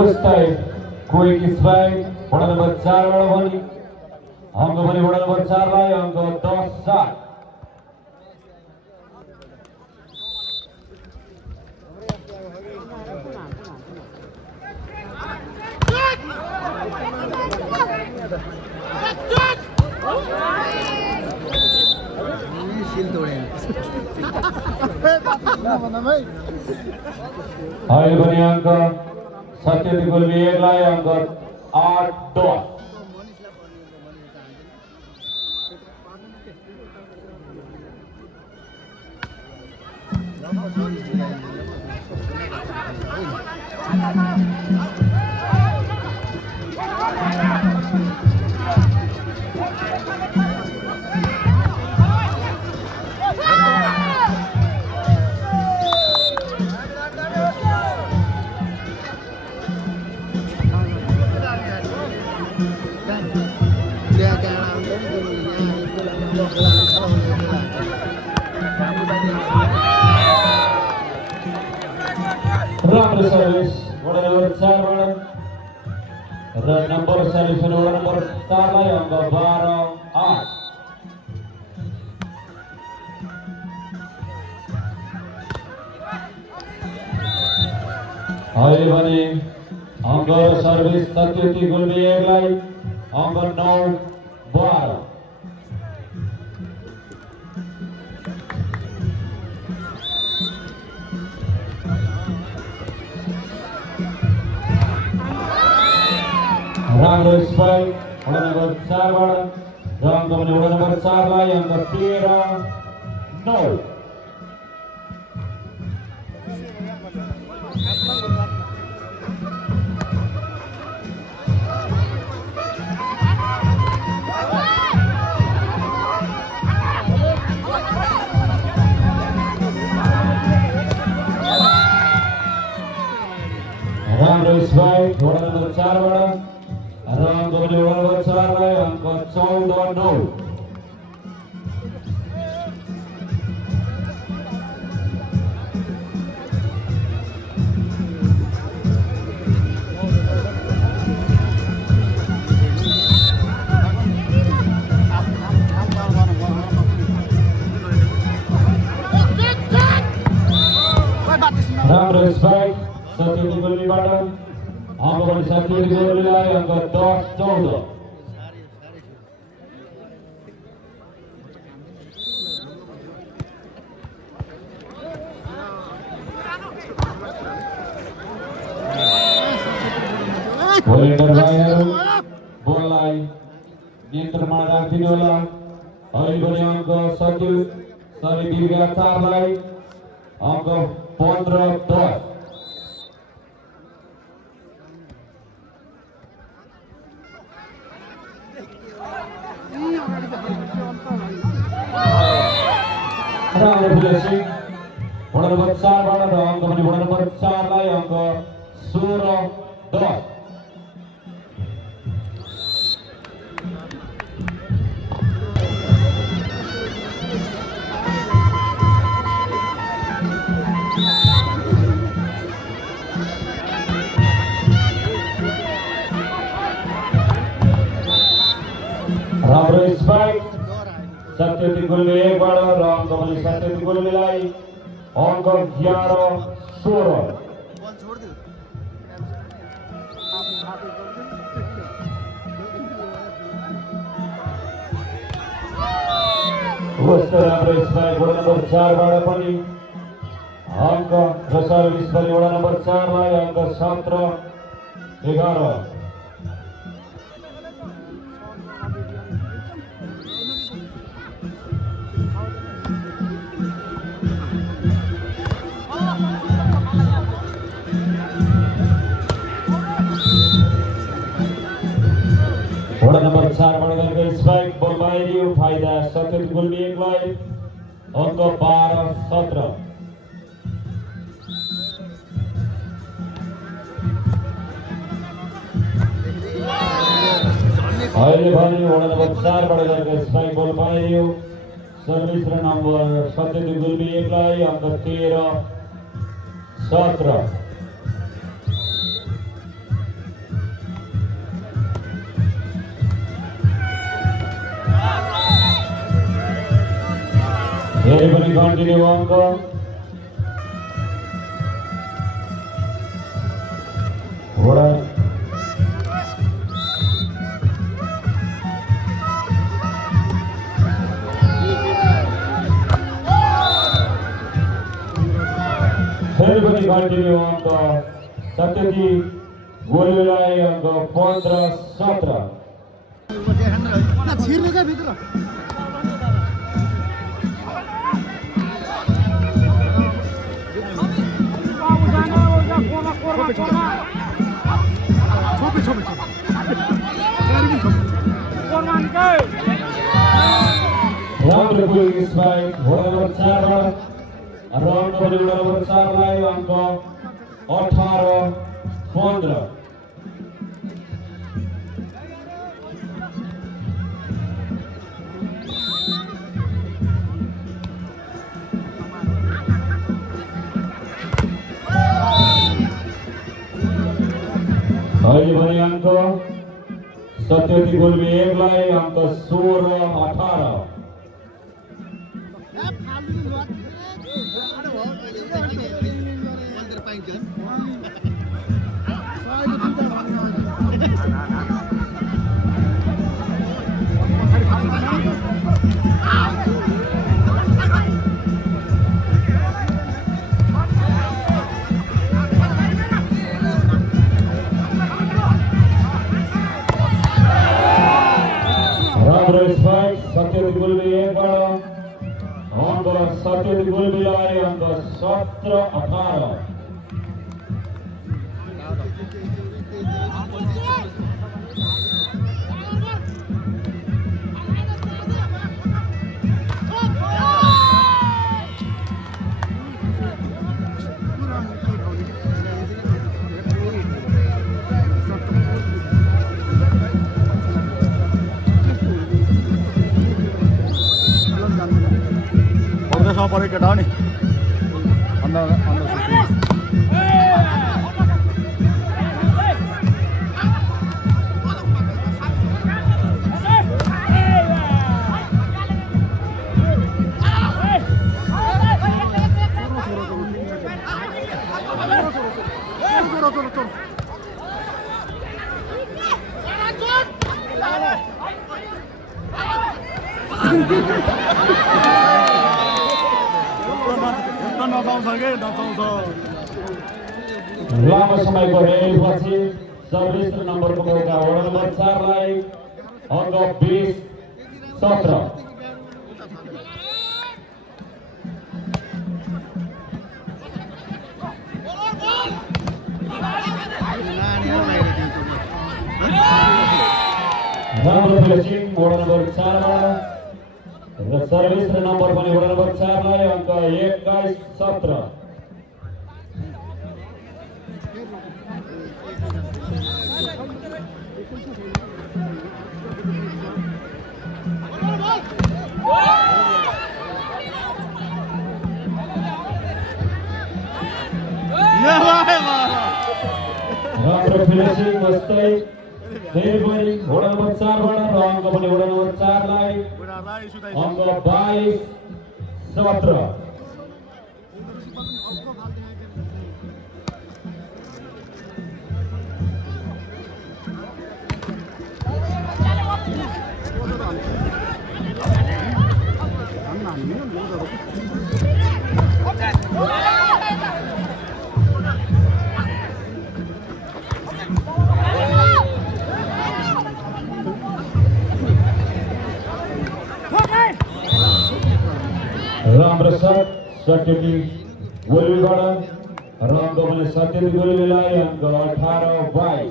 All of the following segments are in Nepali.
Ustai quick strike वडा नंबर 4 वाला भनी अंक भनी वडा नंबर 4 लाई अंक 10-7 हाय बनी अंक सत्य गुलवी एक लाई अंक 8-2 Run service, order number 7. Run number service, order number 4 yang ke 12-8. Hari ini angka servis Satyuti Gulbi एक लाई angka 9-12. Rang respect, order number 7. Rang company order number 4 लाई angka 13-0. Rang respect, order number 4. Rang company order number 4 लाई angka 14-0. Rang respect, Satyuti Gulbi Badan. Angka bagi Satyuti Gulbi लाई angka 10-14. Volunteer bayar, bolai, nientreman rakhin होला. Hari bani angka Satyuti, Sari Dirga 4 लाई angka 15-10. Rang refreshing, order number 4 pada rang company order number 4 लाई अंक 16-10. Rang respect, Satyuti Gulbi एक बड़ा rang company Satyuti Gulbi लाई अंक 11-16. Worcester rang respect, order number 4 बड़ा पनि अंक सर्विस पनि order number 4 लाई अंक 17-11. Order number 4 बड़ा स्पाइक बॉल बाहिरियो फाइदा Satyuti Gulbi एक लाई अंक 12-17. अहिले भने order number 4 बड़ा स्पाइक बॉल बाहिरियो सर्भिस र नम्बर 72 गुल्मी 1 लाई अंक 13-17 फेरि पनि कन्टिन्यू अंक घोडा फेरि पनि कन्टिन्यू अंक 77 गोलुलाई अंक 15-17 छिर्नु क्या भित्र राम्रो पुलिङ स्पाइक घोडा नम्बर 4 र अंक पनि घोडा नम्बर 4 लाई अंक 18-15 अहिले भने अंक 77 गुल्मी 1 लाई अंक 16-18 राम्रो स्पाइक 77 गुल्मी 1 बाट अंक 77 गुल्मी लाई अंक 17-18 परे केटा हो नि लामो समयको रेलपछि सर्भिस नम्बरको मौका वडा नम्बर 4 लाई अंक 20-17 राम्रो फिनिशिङ वडा नम्बर 4 बाट र सर्भिस नम्बर पनि वडा नम्बर 4 लाई अंक 21-17 राम्रो फिनिशिङ मस्तै फेरि पनि वडा नम्बर 4 बाट र अंक पनि वडा नम्बर 4 लाई अंक 22-17 राम्रो शट 77 गोलबाट र अंक पनि 77 गोललाई अंक 18-22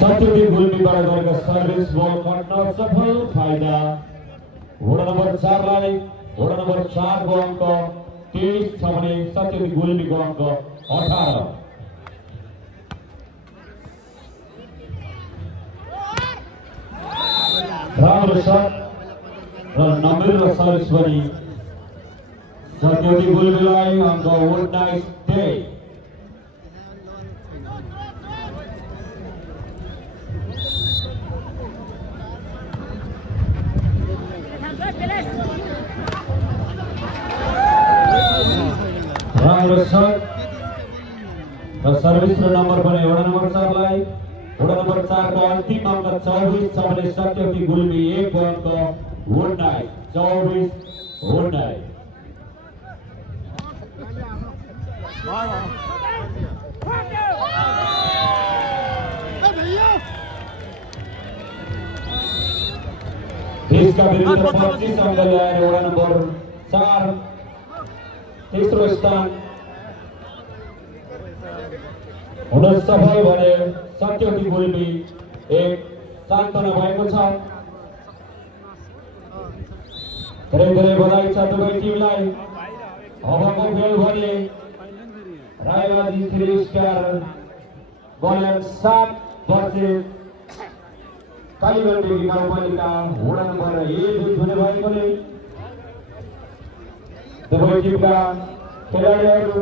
77 गोलबाट गरेको सर्भिस बल कट्न सफल फाइदा वडा नम्बर 4 लाई वडा नम्बर 4 को अंक 23 छ भने सत्यवती गुल्मीको अङ्क 18। राम्रो सट र नम्बर सर्भिस पनि सत्यवती गुल्मीलाई अङ्क 19-23। राम्रो सट र सर्भिस र नम्बर पनि वडा नम्बर 4 लाई। वडा नम्बर 4 को अन्तिम अङ्क 24 छ भने सत्यवती गुल्मी 1 को अङ्क 24-19। देशका विरुद्ध 25 अङ्क ल्याएर वडा नम्बर 4 तेस्रो स्थान हुन सफल भने सत्यवती गुल्मी एक सान्त्वना भएको छ। धेरै धेरै बधाई छ दुवै टिमलाई। अबको खेल भने रायबाजी 3 स्टार बल्यान 7 वर्सेस कालीगण्डी गाउँपालिका वडा नम्बर 1 हुने भएकोले दुवै टिमका खेलाडीहरू